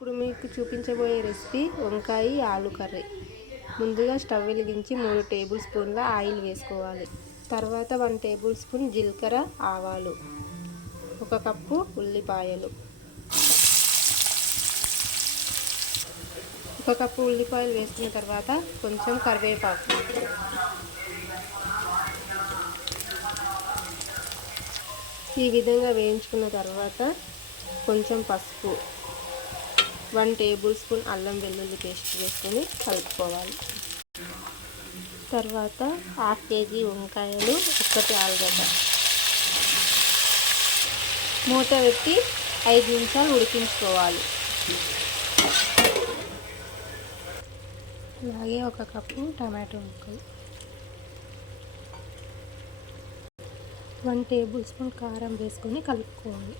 ఇప్పుడు మీకు చూపించబోయే రెసిపీ వంకాయ ఆలు కర్రీ. ముందుగా స్టవ్ వెలిగించి 3 టేబుల్ స్పూన్ల ఆయిల్ వేసుకోవాలి. తర్వాత 1 టేబుల్ స్పూన్ జీలకర్ర, ఆవాలు, 1 కప్పు ఉల్లిపాయలు, 1 కప్పు ఉల్లిపాయలు వేసుకున్న తర్వాత కొంచెం కరివేపాకు, ఈ విధంగా వేయించుకున్న తర్వాత కొంచెం పసుపు, 1 టేబుల్ స్పూన్ అల్లం వెల్లుల్లి పేస్ట్ వేసుకొని కలుపుకోవాలి. తర్వాత 1/2 కేజీ వంకాయలు, 1 ఆలుగడ్డ, మూత పెట్టి 5 నిమిషాలు ఉడికించుకోవాలి. అలాగే 1 కప్పు టమాటో ముక్కలు, 1 టేబుల్ స్పూన్ కారం వేసుకొని కలుపుకోవాలి.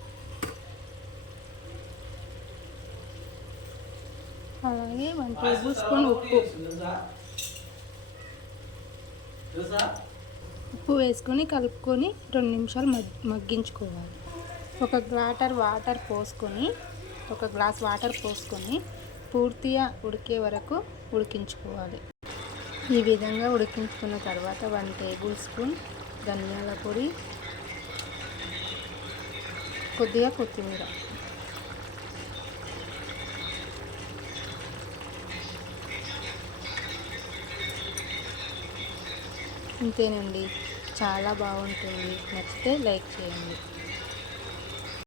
అలాగే 1 టేబుల్ స్పూన్ ఉప్పు వేసుకొని కలుపుకొని 2 నిమిషాలు మగ్గించుకోవాలి. 1 గ్లాస్ వాటర్ పోసుకొని పూర్తిగా ఉడికే వరకు ఉడికించుకోవాలి. ఈ విధంగా ఉడికించుకున్న తర్వాత 1 టేబుల్ స్పూన్ ధనియాల పొడి, కొద్దిగా కొత్తిమీర, అంతేనండి. చాలా బాగుంటుంది. నచ్చితే లైక్ చేయండి.